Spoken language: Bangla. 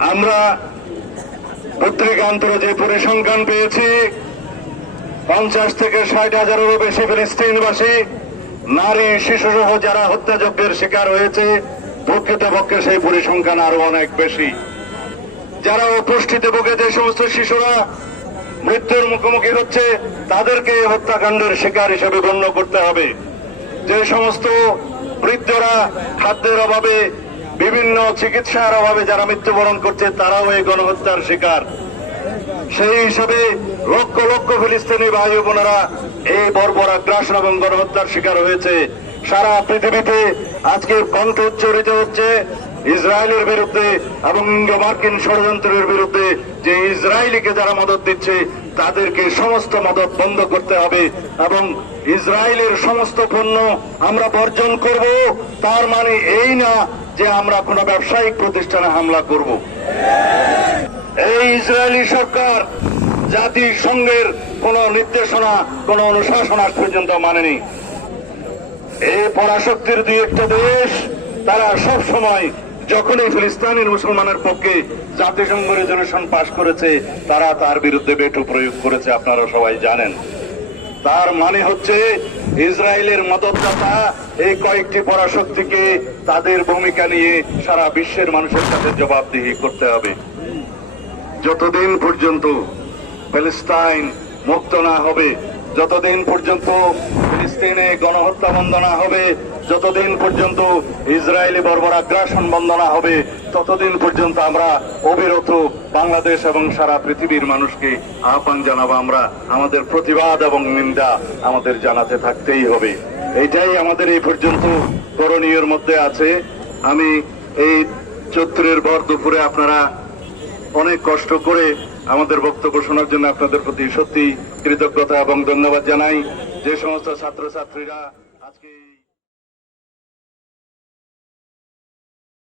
আমরা পত্রিকান্তরে যে পরিসংখ্যান পেয়েছি 50 থেকে 60,000-এরও বেশি ফিলিস্তিনবাসী নারী শিশু সহ যারা হত্যাযজ্ঞের শিকার হয়েছে, প্রকৃতপক্ষে সেই পরিসংখ্যান আরো অনেক বেশি। যারা অপুষ্টিতে ভোগে যে সমস্ত শিশুরা মৃত্যুর মুখোমুখি হচ্ছে, তাদেরকে হত্যাকাণ্ডের শিকার হিসেবে গণ্য করতে হবে। যে সমস্ত বৃদ্ধরা খাদ্যের অভাবে, বিভিন্ন চিকিৎসার অভাবে যারা মৃত্যুবরণ করছে, তারাও এই গণহত্যার শিকার। সেই হিসাবে লক্ষ লক্ষ ফিলিস্তিনি ভাই বোনেরা এই বর্বর আগ্রাসন এবং গণহত্যার শিকার হয়েছে। সারা পৃথিবীতে আজকে কণ্ঠ উচ্চারিত হচ্ছে ইসরায়েলের বিরুদ্ধে এবং মার্কিন ষড়যন্ত্রের বিরুদ্ধে, যে ইসরায়েলিকে যারা মদত দিচ্ছে তাদেরকে সমস্ত মদত বন্ধ করতে হবে এবং ইসরায়েলের সমস্ত পণ্য আমরা বর্জন করব। তার মানে এই না যে আমরা কোনো ব্যবসায়িক প্রতিষ্ঠানে হামলা করব। এই ইসরায়েলি সরকার জাতিসংঘের কোন নির্দেশনা, কোন অনুশাসন আজ পর্যন্ত মানেনি। এই পরাশক্তির দুই একটা দেশ তারা সব সময় যখনই ফিলিস্তিনের মুসলমানের পক্ষে জাতিসংঘ রেজলিউশন পাশ করেছে, তারা তার বিরুদ্ধে ভেটো প্রয়োগ করেছে, আপনারা সবাই জানেন। তার মানে হচ্ছে ইসরায়েলের মদতদাতা এই কয়েকটি পরাশক্তিকে তাদের ভূমিকা নিয়ে সারা বিশ্বের মানুষের কাছে জবাবদিহি করতে হবে। যতদিন পর্যন্ত প্যালেস্টাইন মুক্ত না হবে, যতদিন পর্যন্ত ফিলিস্তিনে গণহত্যা বন্ধ না হবে, যতদিন পর্যন্ত ইসরায়েলি বর্বর আগ্রাসন বন্ধ না হবে, ততদিন পর্যন্ত আমরা অবিরত বাংলাদেশ এবং সারা পৃথিবীর মানুষকে আহ্বান জানাবো। আমরা আমাদের প্রতিবাদ এবং নিন্দা আমাদের জানাতে থাকতেই হবে। এটাই আমাদের এই পর্যন্ত করণীয়ের মধ্যে আছে। আমি এই চৈত্রের ভর দুপুরে আপনারা অনেক কষ্ট করে আমাদের বক্তব্য শোনার জন্য আপনাদের প্রতি সত্যি কৃতজ্ঞতা এবং ধন্যবাদ জানাই। যে সমস্ত ছাত্রছাত্রীরা আজকে